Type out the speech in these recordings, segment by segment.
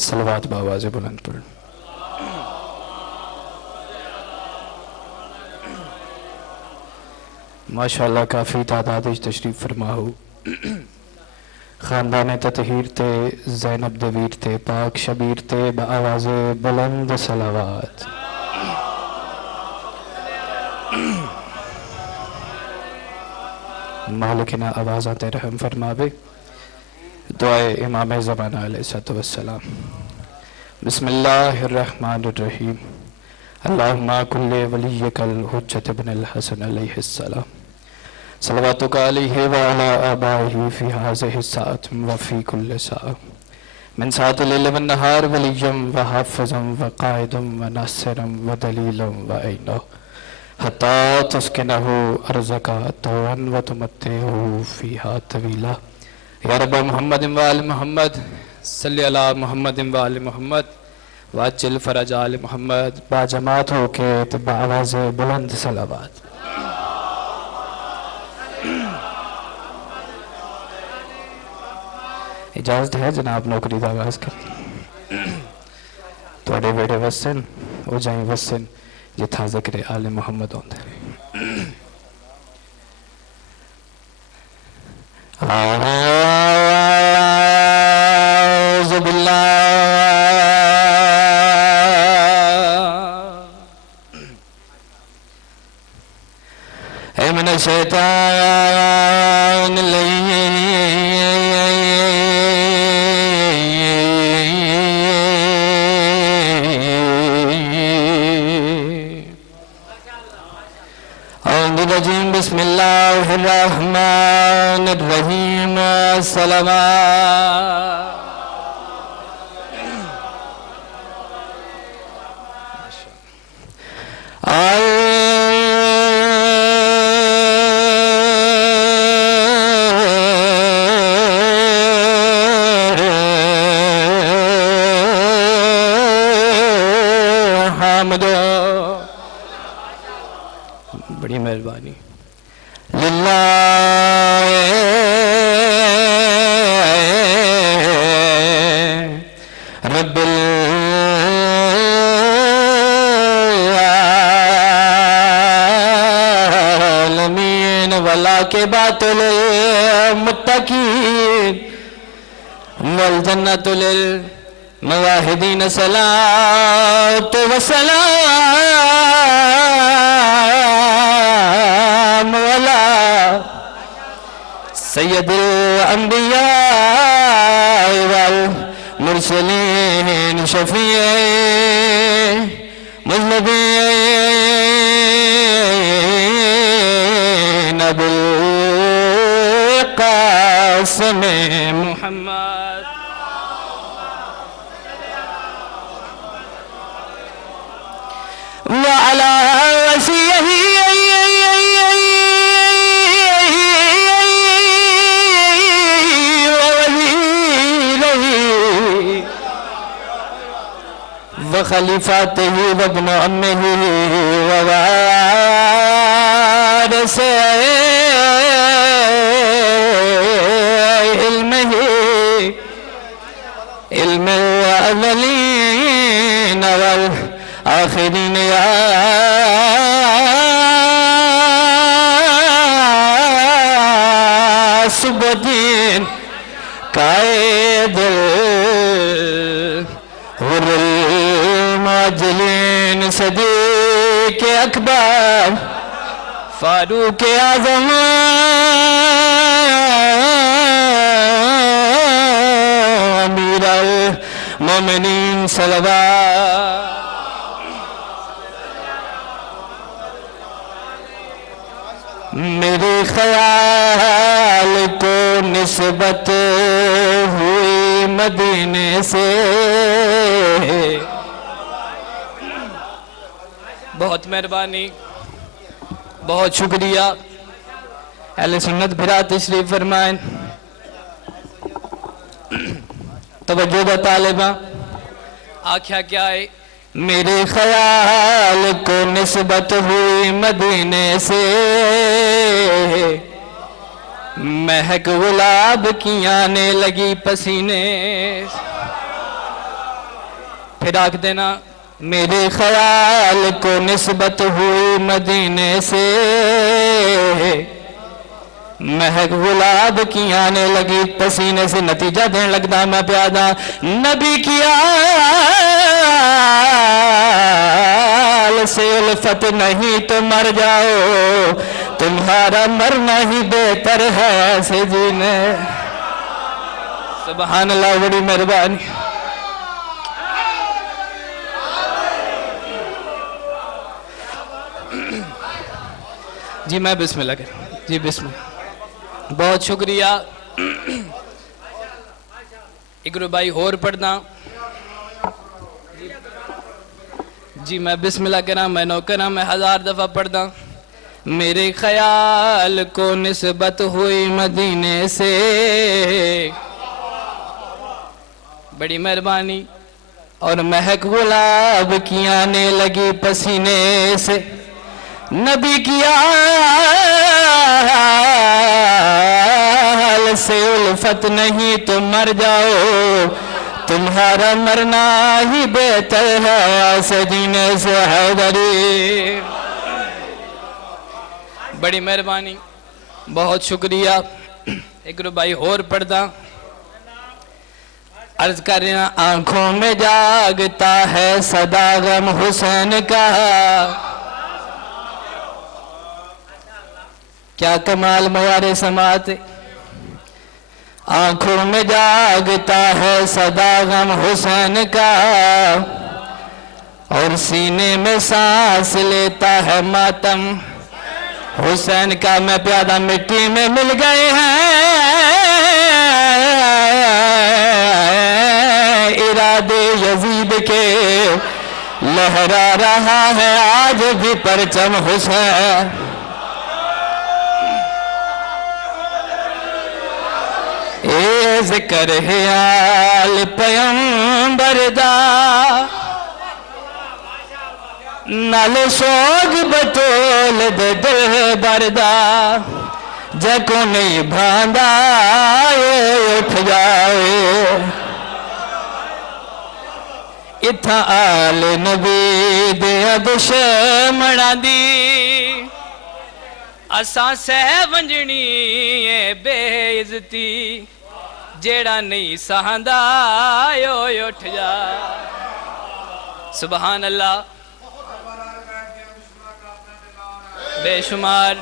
صلوات بآواز بلند پڑھ۔ ماشاءاللہ کافی تعداد تشریف فرما ہو۔ خاندان تطہیر تے زینب دویر تے پاک شبیر تے بآواز بلند صلوات۔ مالکنا آوازاں تے رحم فرماوے۔ دعائے امام زمانہ علیہ السلام۔ بسم اللہ الرحمن الرحیم۔ اللہم کل ولیک الحجت ابن الحسن علیہ السلام، صلواتک علیہ وعلا آبائہ فی ہذہ الساعۃ وفی کل ساعۃ، من ساعۃ اللیل والنہار ولیم وحافظا وقائدا وناصرا ودلیلا وعینا، حتی تسکنہ ارضک طوعا وتمتعہ فیہا طویلا۔ یا رب محمد وآل محمد صلی علی محمد وآل محمد واجل فرج آل محمد، با جماعت ہو کے بآواز بلند صلوات۔ اجازت ہے جناب نوکری دا آغاز کر توڑے ویڑے وسن او جائیں وسن جتھا ذکر آل محمد ہوندے۔ اعوذ باللہ من الشیطان الرجیم، بسم اللہ الرحمن الرحیم، السلام۔ بڑی مہربانی۔ للہ رب العالمین والعاقبۃ للمتقین والجنۃ للموحدین، صلاۃ وسلام علی سید الانبیاء والمرسلین، شفیع مذنبین بالقاسم محمد۔ وعلى وصيه ووزيره وخليفته وابن عمه ووارث علمه، علم الأولين والآخرين، يا صبح الدين قائد الغر المعجلين، صدیق اکبر فاروق اعظم، امیر المومنین، صلوات۔ میرے خیال کو نسبت ہوئی مدینے سے، بہت مہربانی، بہت شکریہ۔ اہل سنت بھرا تشریف فرمائیں، توجہ دا طالبہ۔ آکھیا کیا ہے؟ میرے خیال کو نسبت ہوئی مدینے سے، مہک گلاب کی آنے لگی پسینے، پھر آکھ دینا میرے خیال کو نسبت ہوئی مدینے سے مہک گلاب کی آنے لگی پسینے سے نتیجہ دین لگتا میں پیادا نبی کی آل سے الفت نہیں تو مر جاؤ تمہارا مرنا ہی بہتر ہے ایسے جینے سبحان اللہ بڑی مہربانی جی میں بسم اللہ کروں جی بسم اللہ بہت شکریہ اکرو بھائی اور پڑھنا جی میں بسم اللہ کرا میں نو کرا میں 1000 دفعہ پڑھنا میرے خیال کو نسبت ہوئی مدینے سے بڑی مہربانی اور مہک گلاب کی آنے لگی پسینے سے نبی کی آل سے الفت نہیں تو مر جاؤ تمہارا مرنا ہی بہتر ہے ایسے جینے سے حیدری بڑی مہربانی بہت شکریہ اکرو بھائی اور پڑھتا عرض کرنا آنکھوں میں جاگتا ہے صدا غم حسین کا کیا کمال معیار سماعت آنکھوں میں جاگتا ہے صدا غم حسین کا اور سینے میں سانس لیتا ہے ماتم حسین کا میں پیادہ مٹی میں مل گئے ہیں ارادے یزید کے لہرا رہا ہے آج بھی پرچم حسین اے ذکر ہے آل پیغمبر دا نال سوگ بطول دے دل بردا جکو نہیں بھاندا اٹھ جائے اتھا آل نبی دیا دشمنا دی اساں سہ ونجنی بے عزتی جیڑا نہیں سہندا اٹھ جا سبحان اللہ بے شمار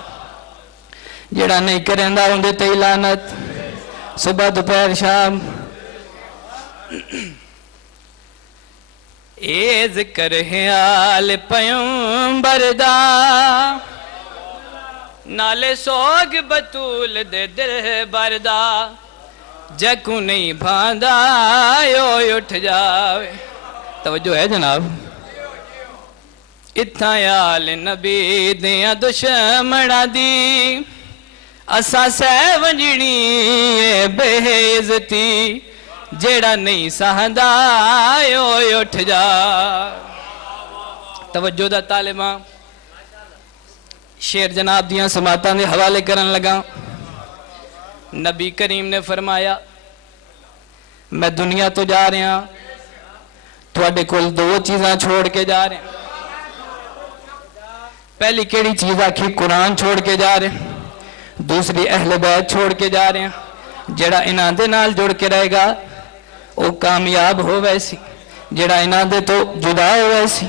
جیڑا نہیں کرندہ ہوندے تے لعنت صبح دوپہر شام اے ذکر ہے آل پیغمبر دا نالے سوگ بطول دے دل بردا جکو نہیں بھاندا اٹھ جاوے توجہ ہے جناب اتھا آل نبی دیاں دشمنا دی اسا سہ ونجنی بے عزتی جیڑا نہیں سہندا اٹھ جا توجہ دا طالبہ شیر جناب دیاں سماعتاں دے حوالے کرن لگا نبی کریم نے فرمایا میں دنیا تو جا رہا تھوڑے کل 2 چیزاں چھوڑ کے جا رہے ہیں پہلی کیڑی چیز آکھی قرآن چھوڑ کے جا رہے ہیں دوسری اہل بیت چھوڑ کے جا رہے ہیں جڑا انہاں دے نال جڑ کے رہے گا وہ کامیاب ہو ویسی جڑا انہاں دے تو جدا ہو ویسی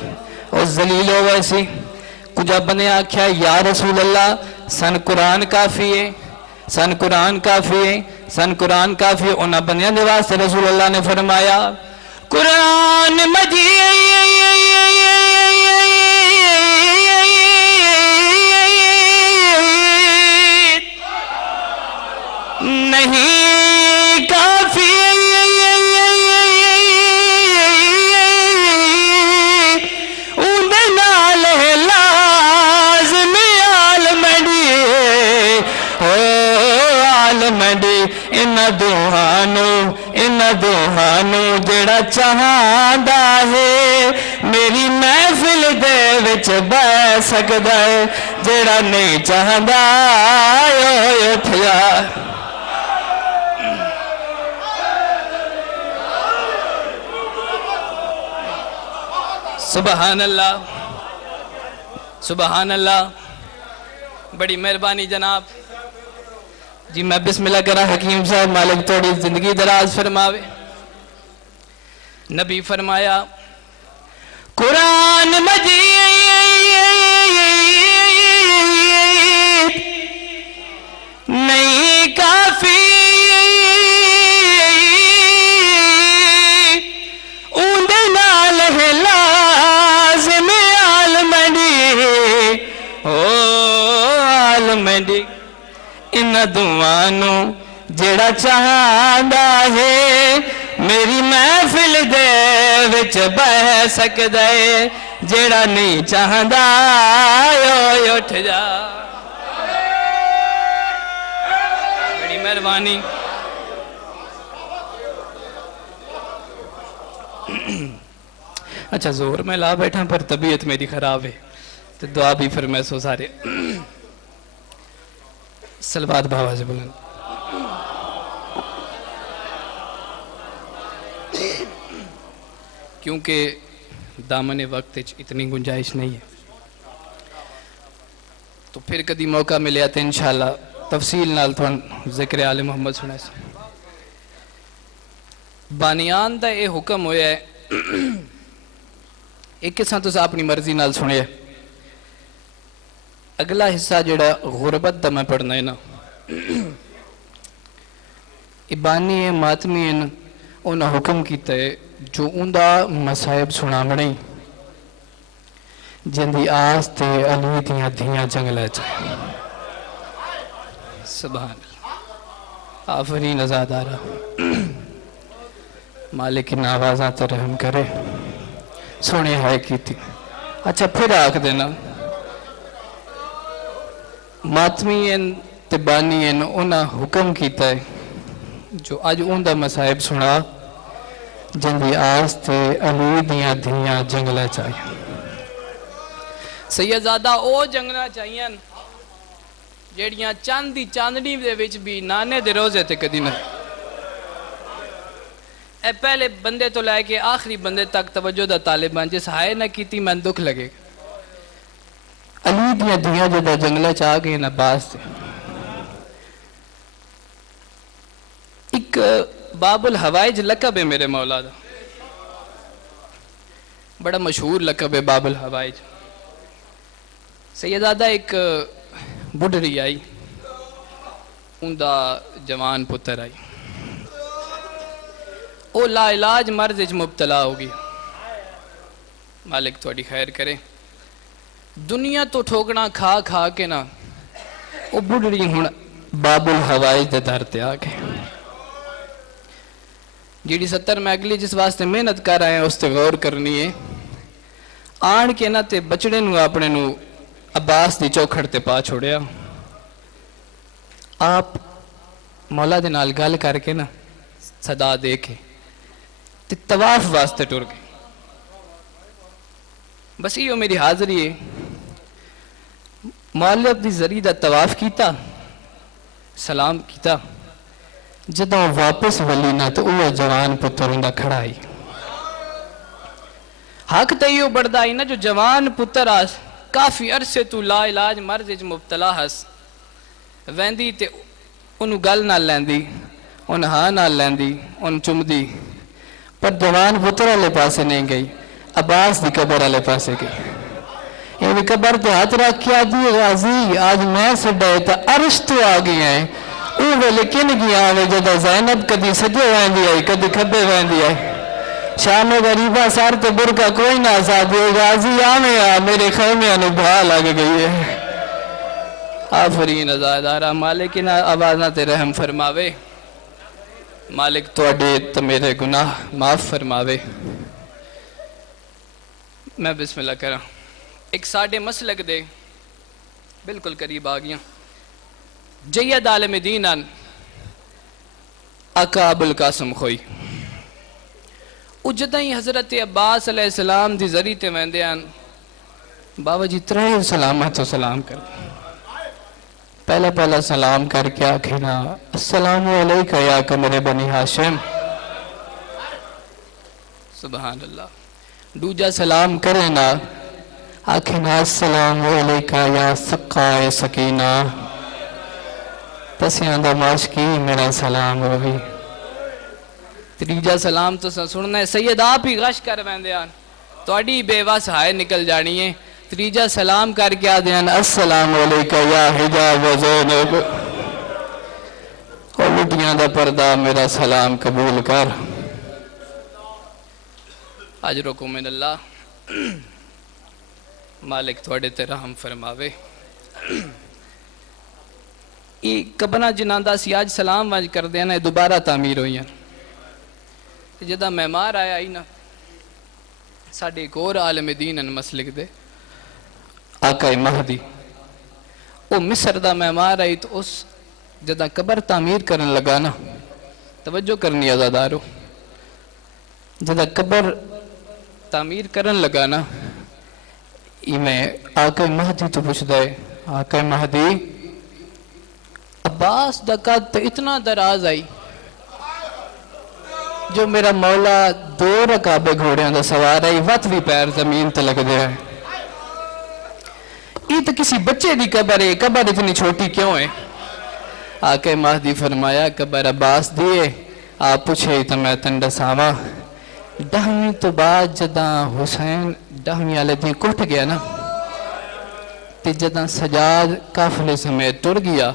اور ذلیل ہو ویسی کچھ بندے آکھیا یا رسول اللہ سن قرآن کافی ہے سن قرآن کافی ہے سن قرآن کافی ہے انہاں بندیاں دے واسطے رسول اللہ نے فرمایا قرآن مجید نہیں کافی اندے نال لازم عالمڑی عالمڑی ان دوہانو جڑا چاہندا ہے میری محفل دے وچ بہ سکدا ہے جڑا نہیں چاہندا اٹھ جا سبحان اللہ سبحان اللہ، بڑی مہربانی جناب جی۔ میں بسم اللہ کرا حکیم صاحب، مالک تھوڑی زندگی دراز فرماوے۔ نبی فرمایا قرآن مجید نہیں کافی، اوندے نال ہے لازم عالمنی، او عالمنی ان دعانوں جڑا چاہندا ہے میری محفل دے وچ بہ سکدا ہے، جڑا نہیں چاہندا اٹھ جا۔ بڑی مہربانی۔ اچھا زور میں لا بیٹھا پر طبیعت میری خراب ہے تو دعا بھی فرمائے سو سارے صلوات بھاوا سے بلند۔ کیونکہ دامن وقت اتنی گنجائش نہیں ہے تو پھر کدی موقع ملے تو انشاءاللہ تفصیل نال تھوڑا ذکر آل محمد سنے سے۔ بانیان دا اے حکم ہویا ہے، ایک قصہ تو اپنی مرضی نال سنے، اگلا حصہ جڑا غربت دا میں پڑھنا ہے نا، ابانی ہے ماتمی ہے، انہا حکم کیتا ہے جو اندہ مسائب سنا مڑیں جندی آس تے علی دیاں دھیاں جنگلہ جائے۔ سبحان اللہ، آفرین ازادارہ، مالک ان آوازاں تے رحم کرے، سونے ہائے کی تھی۔ اچھا پھر آکھ دینا ماتمی ہیں تے بانی ہیں انہا حکم کیتا ہے جو آج اندہ مسائب سنا جندی آس تے علی دیاں دھیاں جنگلہ چاہیے۔ سیدزادہ او جنگلہ چاہیے جیڑیاں چاندی چاندنی دے وچ بھی نانے دے روزے تے کدی نہ۔ اے پہلے بندے تو لائے کے آخری بندے تک توجہ دا طالبان جس ہائے نہ کیتی میں دکھ لگے گا۔ علی دیاں دھیاں جدہ جنگلہ چاہ گئے نا باز تے، ایک باب الحوائج لقب ہے میرے مولا دا، بڑا مشہور لقب ہے باب الحوائج۔ سیدادہ ایک بڑھڑی آئی، اندہ جوان پتر آئی، او لا علاج مرض اچ مبتلا ہوگی، مالک توڑی خیر کرے۔ دنیا تو ٹھوکنا کھا کھا کے نا او بڑھڑی ہون باب الحوائج دے در تے آگے، جیڑی 70 میں اگلی جس واسطے محنت کر رہے ہیں اس تے غور کرنی ہے۔ آن کے نا تے بچڑے نو اپنے نو عباس دی چوکھڑ تے پا چھوڑیا، آپ مولا دے نال گل کر کے نا صدا دے کے تے طواف واسطے ٹر گئے۔ بس یہ میری حاضری ہے، مولا دی ذریعہ دا طواف کیتا، سلام کیتا، جدہ واپس ولی نہ تو اوہ جوان پتر اندہ کھڑا ہی۔ حق تیو بڑھدا ہی نا جو جوان پتر آس کافی عرصے تو لا علاج مرض اچ مبتلا ہس، ویندی تے انہوں گل نہ لیندی، ان ہاں نہ لیندی، ان چمدی، پر جوان پتر والے پاسے نہیں گئی، عباس دی قبر والے پاسے گئی۔ یہ بھی قبر تے ہاتھ رکھیا جی غازی آج میں سڈے تا عرش تو آ گئی ہیں، اوہ لیکن گیا آوے جدہ زینب کدی سجے ویندی آئی کدی کھبے ویندی آئی، شام غریبہ سار تے برکہ کوئی نہ ساتھ غازی آمیں آ میرے خیمے انو بھا لگ گئی ہے۔ آفرین ازادارہ، مالک انہ آوازاں تے رحم فرماوے، مالک توڑے تو میرے گناہ معاف فرماوے۔ میں بسم اللہ کرا ایک ساڑھے مسلک دے بالکل قریب آگیا، جید عالم دینان آقا ابوالقاسم خوئی، اجدہ ہی حضرت عباس علیہ السلام دی ذریعے ویندیان بابا جی ترہے سلامت و سلام کر پہلا سلام کر کے آکھنا السلام علیکہ یا قمر بنی ہاشم۔ سبحان اللہ، دوجا سلام کرے نا آکھنا السلام علیکہ یا سقائے سکینہ تسیاں دا معاشقی میرا سلام ہوئی تریجا سلام تو سننا ہے سید آپ ہی غش کر ویندیاں توڑی بے واس ہائے نکل جانی ہے تریجا سلام کر کے آدھیاں السلام علیکہ یا حجاب و زینب اور لٹیاں دا پردہ میرا سلام قبول کر اجرکم من اللہ مالک تھوڑے تے رحم فرماوے یہ کبنا جنان دا سی آج سلام واج کر دینا ہے دوبارہ تعمیر ہوئی ہیں جدہ مہمار آیا ہی نا ساڑھے ایک اور عالم دین ان مسلک دے آقا مہدی وہ مصر دا مہمار آئی تو اس جدہ قبر تعمیر کرنے لگا نا توجہ کرنی ازادارو جدہ قبر تعمیر کرنے لگا نا یہ میں آقا مہدی تو پوچھ دے آقا مہدی عباس دا قد تو اتنا دراز آئی جو میرا مولا دو رکابے گھوڑیاں دا سوار آئی وقت بھی پیر زمین تے لگ دیا ہے یہ تو کسی بچے دی قبر ہے قبر اتنی چھوٹی کیوں ہے آقا مہدی فرمایا قبر عباس دیئے آپ پوچھے تو میں تندہ ساما ڈہویں تو بعد جدہ حسین ڈہویں آلے دیں کٹ گیا نا تے جدہ سجاد کافلے سمیت ٹر گیا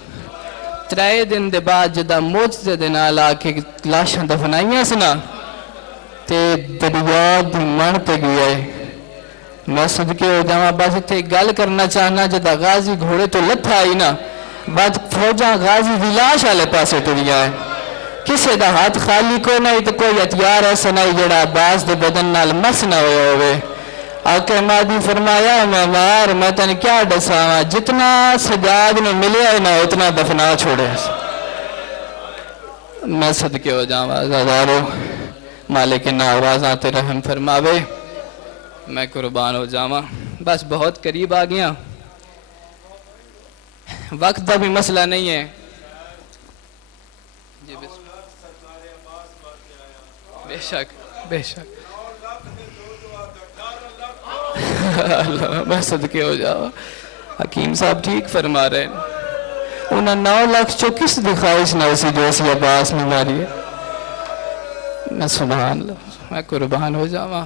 ترائے دن دے بعد جدہ موجزے دن آلا کے لاشاں دفنائیاں سنا تے دریا دی من پہ گیا ہے میں صدقے ہو جاؤں باز تے گل کرنا چاہنا جدہ غازی گھوڑے تو لتھا آئی نا بعد فوجاں غازی دی لاش آلے پاسے ٹریا ہے کسے دا ہاتھ خالی کو نہیں تو کوئی اتیار ایسا نہیں جڑا عباس دے بدن نال مس نہ ہوئے ہوئے آقا مہدی فرمایا میں مار میں تن کیا ڈساواں جتنا سجاد میں ملے ہے نا اتنا دفنا چھوڑے میں صدقے ہو جاؤں آزادارو مالک ناورازاں تے رحم فرماوے میں قربان ہو جاؤں بس بہت قریب آ گیا وقت دا بھی مسئلہ نہیں ہے جی بے شک بے شک اللہ میں صدقے ہو جاؤ حکیم صاحب ٹھیک فرما رہے ہیں انہاں 9 لاکھ چو کس دکھائش نہ اسی جو اسی عباس میں ماری ہے میں سبحان اللہ میں قربان ہو جاؤں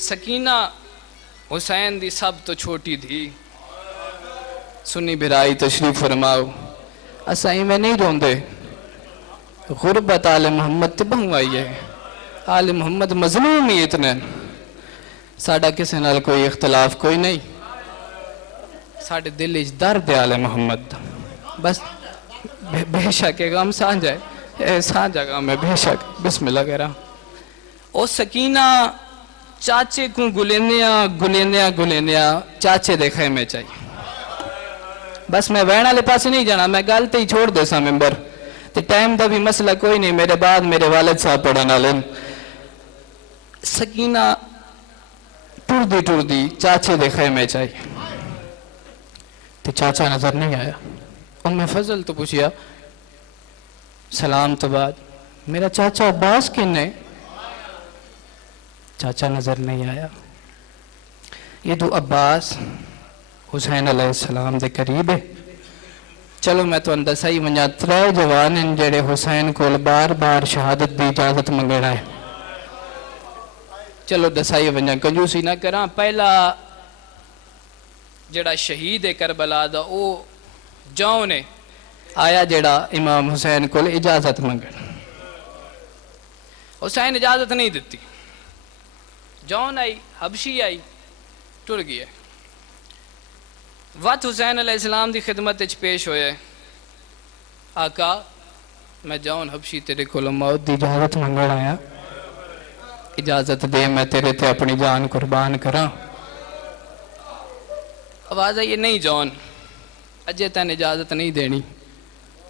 سکینہ حسین دی سب تو چھوٹی تھی سنی بھرائی تشریف فرماؤ اسائی میں نہیں روندے غربت آل محمد تبہوں آئی ہے آل محمد مظلوم ہی اتنے ساڑھا کسی نال کوئی اختلاف کوئی نہیں ساڑھے دل اچ درد ہے آل محمد بس بے شک غم سانجا غم ہے بے شک بسم اللہ کہہ رہا او سکینہ چاچے کو گلینیا چاچے دے خیمے چاہیے بس میں وین والے پاس نہیں جانا میں گل تے ہی چھوڑ دے سا ممبر تے ٹائم دا بھی مسئلہ کوئی نہیں میرے بعد میرے والد صاحب پڑھانا لیں سکینہ ٹور دی چاچے دے خیمے چاہیے تے چاچا نظر نہیں آیا ام فضل تو پوچھیا سلام تو بعد میرا چاچا عباس کن ہے چاچا نظر نہیں آیا یہ تو عباس حسین علیہ السلام دے قریب ہے چلو میں تو اندر صحیح منجا 3 جوان ہیں جڑے حسین کو بار بار شہادت دی اجازت منگڑا ہے چلو دسائی ونجا کنجوسی نہ کراں پہلا جڑا شہید کربلا دا او جاؤں نے آیا جڑا امام حسین کو اجازت منگڑ حسین اجازت نہیں دیتی جاؤں آئی حبشی آئی ٹر گیا وقت حسین علیہ السلام دی خدمت اچ پیش ہوئے آقا میں جاؤں حبشی تیرے کو موت دی اجازت منگڑ آیا اجازت دے میں تیرے تے اپنی جان قربان کراں آواز ہے یہ نہیں جاؤں اجے تین اجازت نہیں دینی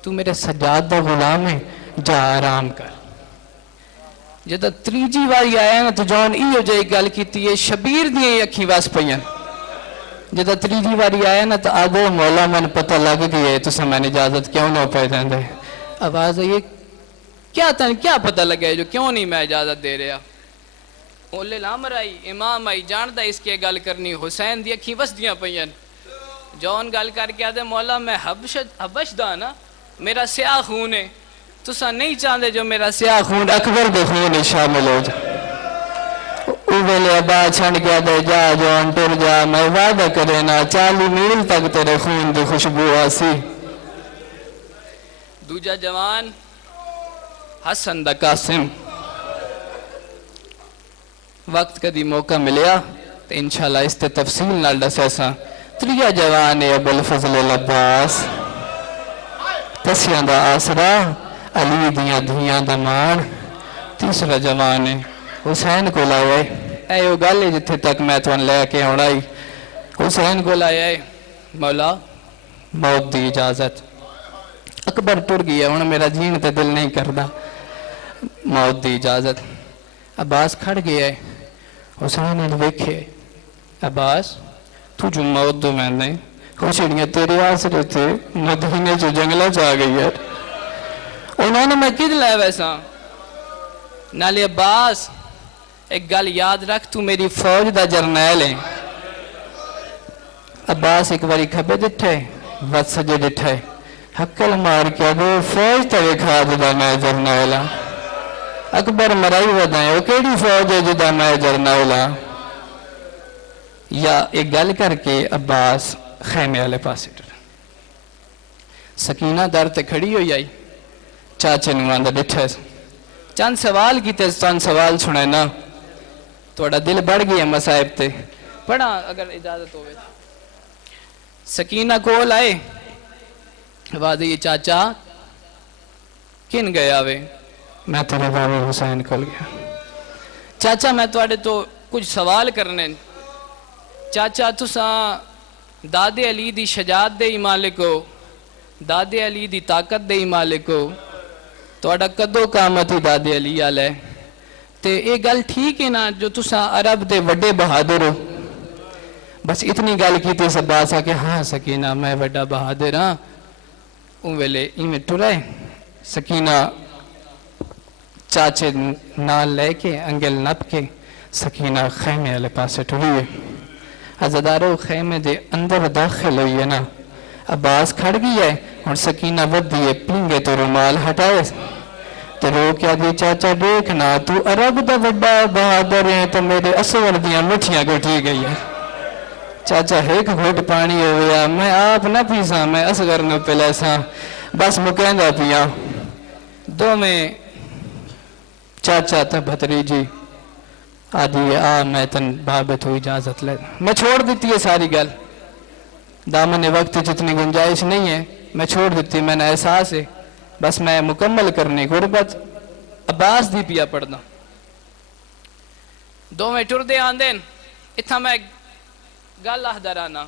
تو میرے سجاد دا غلام ہے جا آرام کر جدہ تریجی واری آیا نا تو جاؤں ایو جائی گل کیتی ہے شبیر دیئے اکھی واس پہین جدہ تریجی واری آیا نا تو آگو مولا من پتہ لگ گئی ہے تو سمین اجازت کیوں نہ پہ دیں دے آواز ہے یہ کیا پتہ لگا ہے جو کیوں نہیں میں اجازت دے رہا اولے لامر آئی امام آئی جاندہ اس کی گل کرنی حسین دی اکھیں وسدیاں پئین جون گل کر کے آدھے مولا میں حبش دا نا میرا سیاہ خون ہے تسا نہیں چاہتے جو میرا سیاہ خون اکبر دے خون شامل ہو جائے اوہلے ابا چھنڈ کے دے جا جون ٹر جا میں وعدہ کرے نا 40 میل تک تیرے خون دی خوشبو آسی دوجا جوان حسن دا قاسم وقت کدی موقع ملیا تو انشاءاللہ اس تے تفصیل نال دسے سا تریا جوان ہے ابو الفضل العباس تسیاں دا آسرا علی دیاں دھیاں دا مان تیسرا جوان ہے حسین کو لائے اے وہ گل ہے جتھے تک میں تو لے کے ہوڑائی حسین کو لائے مولا موت دی اجازت اکبر ٹر گیا ہوں میرا جین تے دل نہیں کردا موت دی اجازت عباس کھڑ گیا ہے حسین نے دیکھے عباس تو جو موت دو میں نہیں خوشیڑیاں تیرے آسرے تھے مدینے جو جنگلہ جا گئی ہے انہوں نے میں کد لائے ویسا نالی عباس ایک گل یاد رکھ تو میری فوج دا جرنیل ہے عباس ایک باری کھبے دٹھے وقت سجے دٹھے حقل مار کیا دو فوج تاوے کھا دا میں جرنیلہ اکبر مرائی ودائیں وہ کیڑی فوج ہے جدا میں جرنیلہ یا ایک گل کر کے عباس خیمے والے پاسے ٹر سکینہ در تے کھڑی ہوئی آئی چاچے نواندہ ڈٹھے چند سوال کی تے چند سوال سنے نا توڑا دل بڑھ گیا مسائب تے پڑھا اگر اجازت ہوئے سکینہ کول آئے وعدہ یہ چاچا کن گیا وے میں تیرے بابا حسین کھول گیا چاچا میں توڑے تو کچھ سوال کرنے چاچا تساں دادے علی دی شجاعت دے مالکو دادے علی دی طاقت دے مالکو توڑا کدو قامتی دادے علی آلے تے ایک گل ٹھیک ہے نا جو تساں عرب دے وڈے بہادر ہو بس اتنی گل کی تے سب باسا کہ ہاں سکینہ میں وڈا بہادر ہاں ان ویلے میں ٹرائے سکینہ چاچے نال لے کے انگل نپ کے سکینہ خیمے والے پاسے ٹری ہے عزدارو خیمے دے اندر داخل ہوئی ہے نا عباس کھڑ گئی ہے اور سکینہ ود دیئے پینگے تو رومال ہٹائے تو رو کیا دی چاچا دیکھنا تو عرب دا وڈا بہادر ہے تو میرے اسور دیاں مٹھیاں گھٹی گئی ہے چاچا ایک گھٹ پانی ہویا میں آپ نہ پیسا میں اصغر نہ پلیسا بس مکیندہ پیا دو میں چاچا تا بھتریجی آدھی میں تن بابت ہوئی اجازت لے میں چھوڑ دیتی ہے ساری گل دامن وقت جتنی گنجائش نہیں ہے میں چھوڑ دیتی میں نے احساس ہے بس میں مکمل کرنی غربت عباس دی پیا پڑھنا دو میں ٹر دے آندین اتھا میں گل احدرانا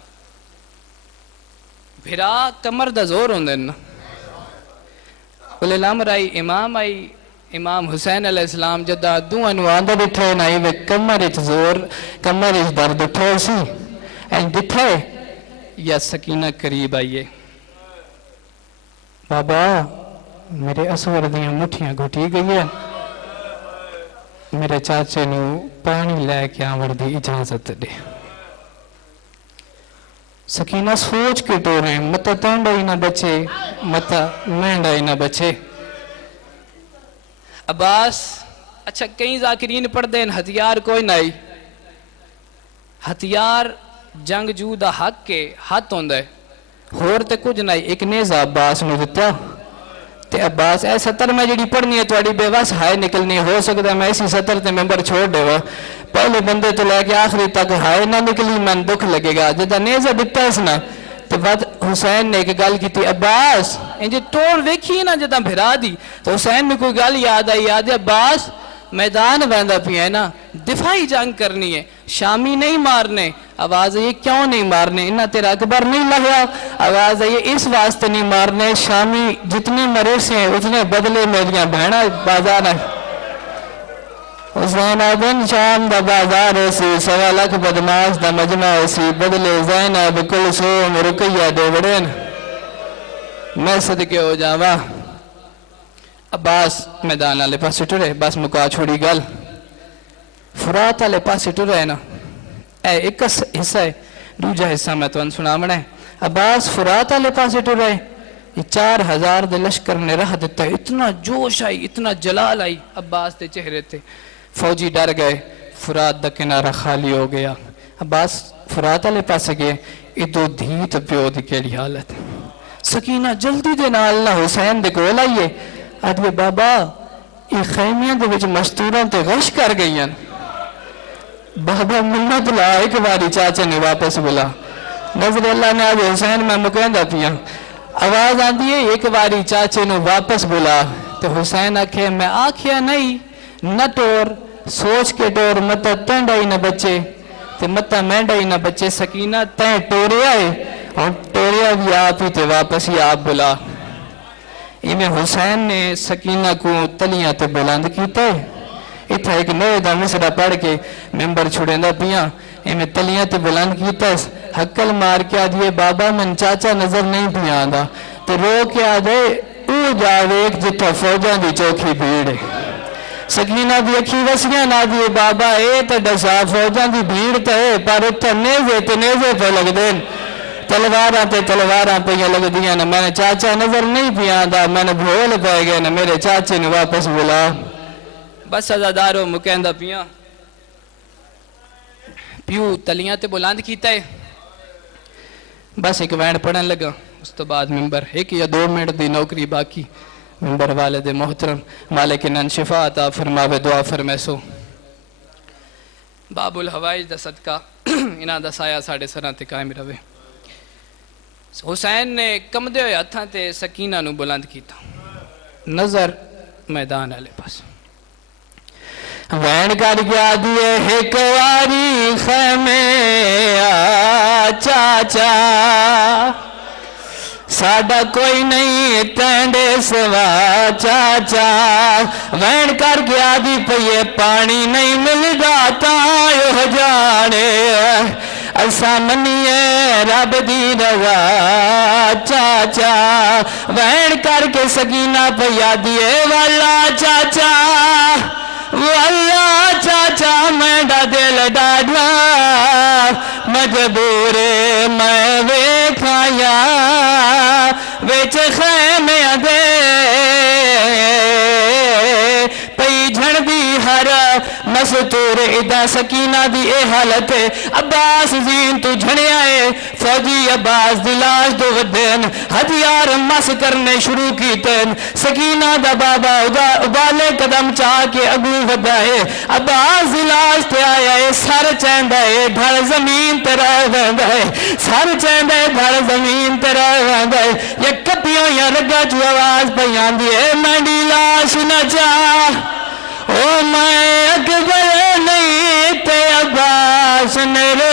بھرا کمر دا زور ہوندین بلے لامر آئی امام حسین علیہ السلام جدہ دو انواندہ ڈٹھے نائی وے کمر اچھ زور کمر اچھ درد اٹھے سی این ڈٹھے یا سکینہ قریب آئیے بابا میرے اسور دیاں مٹھیاں گھٹی گئی ہے میرے چاچے نو پانی لے کے آمر دی اجازت دے سکینہ سوچ کے ٹوریں متا تانڈا ہی نہ بچے متا مہنڈا ہی نہ بچے عباس اچھا کئی ذاکرین پڑھ دیں ہتھیار کوئی نہیں ہتھیار جنگ جو دا حق کے ہاتھ ہوندہ ہے ہور تے کچھ نہیں ایک نیزہ عباس نو دیتا تے عباس اے سطر میں جڑی پڑھنی ہے توڑی بے واس ہائے نکلنی ہو سکتا ہے میں اسی سطر تے ممبر چھوڑ دے وا پہلے بندے تو لے کے آخری تک ہائے نہ نکلی من دکھ لگے گا جدہ نیزہ دیتا اس نا تو بعد حسین نے ایک گل کی تھی عباس انجھے توڑ ویکھی نا جدہ بھرا دی تو حسین میں کوئی گل یاد آئی یاد ہے عباس میدان باندھا پیا ہے نا دفاعی جنگ کرنی ہے شامی نہیں مارنے آواز ہے یہ کیوں نہیں مارنے انہا تیرا اکبر نہیں لگیا آواز ہے یہ اس واسطے نہیں مارنے شامی جتنے مرے ہیں اتنے بدلے میریاں بہنہ بازار ہیں حسین آدن شام دا بازار ایسی سوا لکھ بدماش دا مجمع ایسی بدلے زینب کلثوم رقیہ دے بڑین میں صدقے ہو جاوا عباس میدان آلے پاس ٹرے بس مکا چھوڑی گل فرات والے پاسے ٹرے ہے نا، اے ایک حصہ ہے، دوجا حصہ میں تو سناونا ہے۔ عباس فرات والے پاسے ٹرے، یہ 4000 دے لشکر نے رہ دیتا ہے۔ اتنا جوش آئی، اتنا جلال آئی عباس دے چہرے تھے، فوجی ڈر گئے، فرات دا کنارہ خالی ہو گیا۔ عباس فرات والے پاسے گئے، ادو دھیت پیو دی کیڑی حالت، سکینہ جلدی دے نال نہ حسین دے کول آئیے، آدھے بابا یہ خیمیاں دے وچ مستوراں تے غش کر گئی ہیں۔ بابا منت لا، ایک باری چاچے نے واپس بلا، نظر اللہ نے آج حسین میں مکہندہ پیا، آواز آندھی ہے ایک باری چاچے نے واپس بلا، تو حسین آکھے میں آکھیا نہیں نہ ٹور، سوچ کے ٹور متا تینڈا ہی نہ بچے، تو متا مینڈا ہی نہ بچے، سکینہ تین ٹورے آئے اور ٹوریا بھی آپ ہی تے واپس ہی آپ بلا۔ میں حسین نے سکینہ کو تلیاں تے بلند کیتا ہے، اتھا ایک نوے دا مصرہ پڑھ کے ممبر چھوڑیں دا پیاں، میں تلیاں تے بلند کیتا ہے، حقل مار کے آدھئے بابا من چاچا نظر نہیں پیاں دا، تو رو کے آدھے او جاوے ایک جتھا فوجاں دی چوکھی بھیڑ ہے۔ سکینہ دی اکھی وسیاں نہ دیئے بابا اے تا ڈسا فوجاں دی بھیڑ تا ہے، پر اتھا نیزے تے نیزے پہ لگ دیں، تلواراں تے تلواراں پہ یہ لگ دیاں نا، میں نے چاچا نظر نہیں پیاں دا، میں نے بھول پہ گئے نا، میرے چاچے نے واپس بلا۔ بس ازادارو مکہندہ پیاں پیو تلیاں تے بلند کیتا ہے، بس ایک وینڈ پڑھن لگا، اس تو بعد ممبر 1 یا 2 منٹ دی نوکری باقی، ممبر والد محترم مالک نن شفا عطا فرماوے، دعا فرمائے سو باب الحوائج دا صدقہ انہاں دا سایہ ساڑھے سراں تے قائم روے۔ حسین نے کمدے ہوئے ہتھاں تے سکینہ نو بلند کیتا، نظر میدان والے پاس، وین کر گیا دیئے ایک واری خیمے آ چاچا، ساڑھا کوئی نہیں تینڈے سوا چاچا، وین کر گیا دی پئیے پانی نہیں مل جاتا یو جانے، ایسا منیے رب دی رضا چاچا، وین کر کے سکینہ پیا دیئے والا چاچا، والا چاچا میڈا دل ڈاڈا مجبور میں ویکھایا ویچ خیمے دے پئی جھڑ دی ہر مستور ادا سکینہ دی اے حالت ہے، عباس زین تو جھڑے آئے، فوجی عباس دی لاش دو ودین، ہتھیار مس کرنے شروع کی تین، سکینہ دا بابا ابالے قدم چاہ کے اگو ودائے، عباس دی لاش تے آیا ہے، سر چیندہ ہے دھڑ زمین تے رہ ویندہ ہے، سر چیندہ ہے دھڑ زمین تے رہ ویندہ ہے، یہ کپیوں یا رگا جو آواز بیان دیئے، میں دی لاش نہ چاہ او میں اکبر نہیں تے عباس نے رو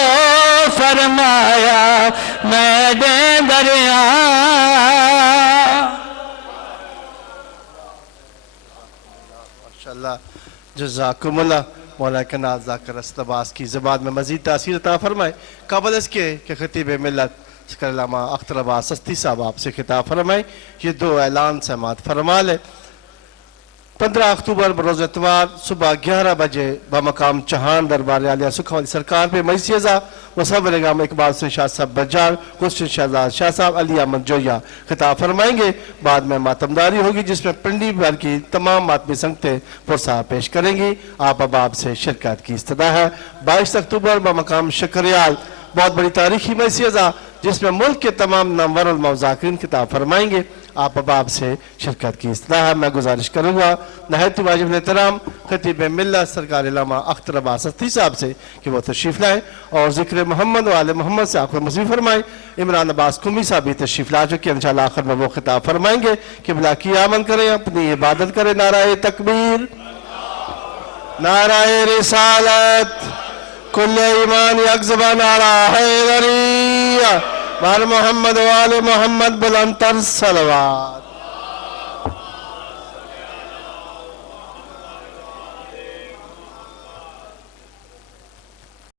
فرمایا میں دے دریا۔ ماشاءاللہ جزاکم اللہ، مولا کناز ذاکر اسد عباس کی زبان میں مزید تاثیر عطا فرمائے۔ قبل اس کے کہ خطیب ملت سکر علامہ اختر عباس سستی صاحب آپ سے خطاب فرمائے، یہ 2 اعلان سماعت فرما لے۔ 15 اکتوبر بروز اتوار صبح 11 بجے بمقام چہان دربار عالیہ سکھوالی سرکار پہ مجلس مصور نگام اقبال حسین شاہ صاحب بجار، حسین شہزاد شاہ صاحب، علی احمد جویہ خطاب فرمائیں گے، بعد میں ماتمداری ہوگی جس میں پنڈی بھر کی تمام ماتمی سنگتیں پرسا پیش کریں گی۔ آپ اباب سے شرکت کی استدعا ہے۔ 22 اکتوبر بمقام شکریال بہت بڑی تاریخی مجلس جس میں ملک کے تمام نامور المذاکرین خطاب فرمائیں گے، آپ اباب سے شرکت کی استدعا ہے۔ میں گزارش کروں گا نہایت واجب الاحترام خطیب ملت سرکار علامہ اختر عباس سستی صاحب سے کہ وہ تشریف لائیں اور ذکر محمد و آل محمد سے آخر مصیب فرمائیں۔ عمران عباس کمی صاحب بھی تشریف لا چکے، انشاءاللہ آخر میں وہ خطاب فرمائیں گے کہ بلا کی آمن کریں، اپنی عبادت کریں۔ نعرہ تکبیر، نعرہ رسالت، کل ایمان یک زبان، نعرہ حیدری، بار محمد و آل محمد بلندتر صلوات۔